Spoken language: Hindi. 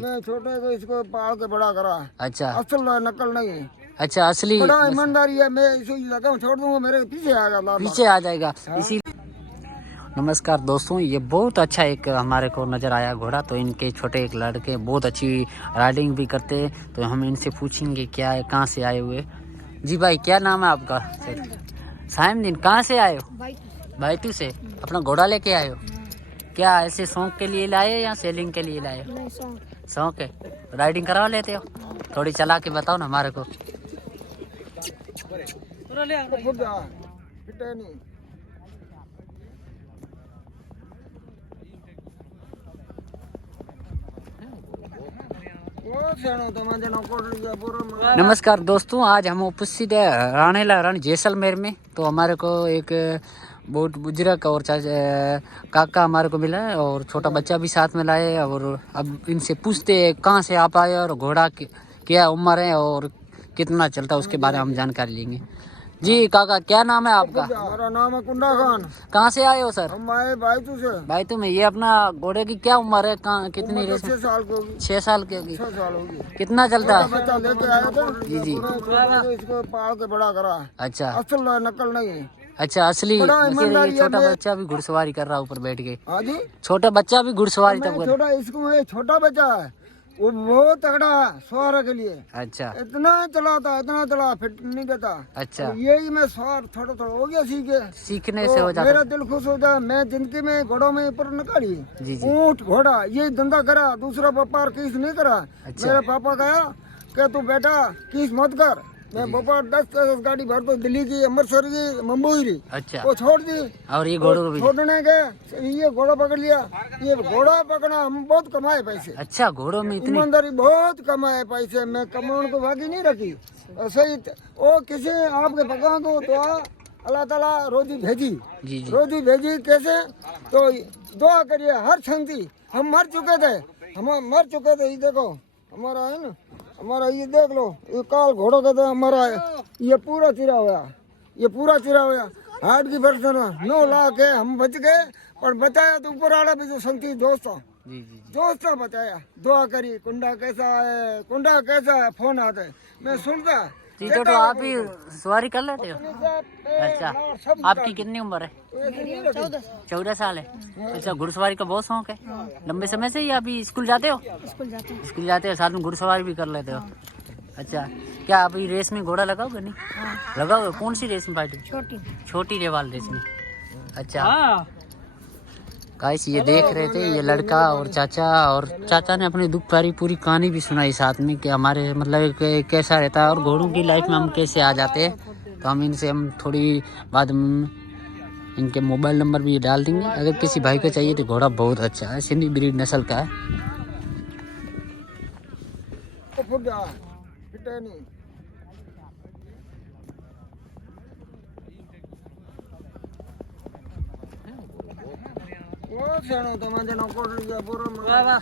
मैं छोटे को इसको पाल के बड़ा करा। अच्छा असल नकल नहीं। अच्छा असली बड़ा ईमानदारी है। मैं इसे लगा छोड़ दूंगा मेरे पीछे आएगा। पीछे आ जाएगा इसी। नमस्कार दोस्तों, ये बहुत अच्छा एक हमारे को नज़र आया घोड़ा। तो इनके छोटे एक लड़के बहुत अच्छी राइडिंग भी करते हैं। तो हम इनसे पूछेंगे क्या है, कहाँ से आए हुए। जी भाई, क्या नाम है आपका? साइमदीन। कहाँ से आए हो? भाईतू से। अपना घोड़ा लेके आए हो? क्या ऐसे शौक के लिए लाए या सेलिंग के लिए लाए हो? शौक है। राइडिंग करवा लेते हो? थोड़ी चला के बताओ ना हमारे को। नमस्कार दोस्तों, आज हम उपस्थित है राणेला रण जैसलमेर में। तो हमारे को एक बहुत बुजुर्ग और काका हमारे को मिला है और छोटा बच्चा भी साथ में लाए। और अब इनसे पूछते हैं कहाँ से आप आए और घोड़ा क्या उम्र है और कितना चलता है, उसके बारे में हम जानकारी लेंगे। जी काका, क्या नाम है आपका? हमारा नाम है कुंडा खान। कहाँ से आए हो सर? हम आए भाईतू से। भाईतू में। ये अपना घोड़े की क्या उम्र है? कहाँ कितनी रेस? 6 साल की होगी। 6 साल की होगी। 6 साल होगी। कितना चलता है? बच्चा लेके आए थे। जी जी। इसको पाल के बड़ा करा। अच्छा असल नकल नहीं। अच्छा असली। बड़ा ईमानदारी है। छोटा बच्चा भी घुड़सवारी कर रहा है ऊपर बैठ के। हाँ जी, छोटा बच्चा भी घुड़सवारी तक छोटा इसको छोटा बच्चा है, वो बहुत तगड़ा सवार के लिए। अच्छा इतना चला फिट नहीं देता। अच्छा। यही मैं सवार थोड़ा थोड़ा हो गया सीखने तो से हो जाता। मेरा दिल खुश हो जाए। मैं जिंदगी में घोड़ों में ऊपर न काढ़ी। जी जी। ऊंट घोड़ा ये धंधा करा, दूसरा व्यापार किस नहीं करा। अच्छा। मेरा पापा कहा कि तू बेटा किस मत कर। मैं व्यापार 10 गाड़ी भर तो दिल्ली की, अमृतसर की, मुंबई की। अच्छा। वो छोड़ दी और ये घोड़ों को भी छोड़ने के ये घोड़ा पकड़ लिया। ये घोड़ा पकड़ा हम बहुत कमाए पैसे। अच्छा, घोड़ों में इतनी ईमानदारी बहुत कमाए पैसे। मैं कमाने को बाकी नहीं रखी। सही वो किसी आपके पका को तो अल्लाह ताला रोजी भेजी। जी जी। रोजी भेजी कैसे? तो दुआ करिए हर संगति। हम मर चुके थे, ये देखो हमारा है ना, हमारा ये देख लो, ये काल घोड़ों का था हमारा। ये पूरा चिरा हुआ हार्ट की पर्सन 9 लाख है। हम बच गए और बचाया तो ऊपर वाला भी जो संगति दोस्त बचाया। दुआ करी। कुंडा कैसा है फोन आता है मैं सुनता। तो आप भी सवारी कर लेते हो? अच्छा, आपकी कितनी उम्र है? 14 साल है। अच्छा, घुड़सवारी का बहुत शौक है लंबे समय से ही? अभी स्कूल जाते हो? स्कूल जाते हो, साथ में घुड़सवारी भी कर लेते हो? अच्छा, क्या अभी रेस में घोड़ा लगाओगे? नहीं लगाओगे? कौन सी रेस में पार्टी? छोटी रेवाल रेस में। अच्छा गाइस, ये देख रहे थे ये लड़का और चाचा ने अपनी दुख भरी पूरी कहानी भी सुनाई साथ में कि हमारे मतलब कैसा रहता है और घोड़ों की लाइफ में हम कैसे आ जाते हैं। तो हम इनसे थोड़ी बाद में इनके मोबाइल नंबर भी डाल देंगे। अगर किसी भाई को चाहिए तो घोड़ा बहुत अच्छा है, सिंधी ब्रीड नस्ल का है। वो सेणो तो मैं जनो कोट लिया पूरा।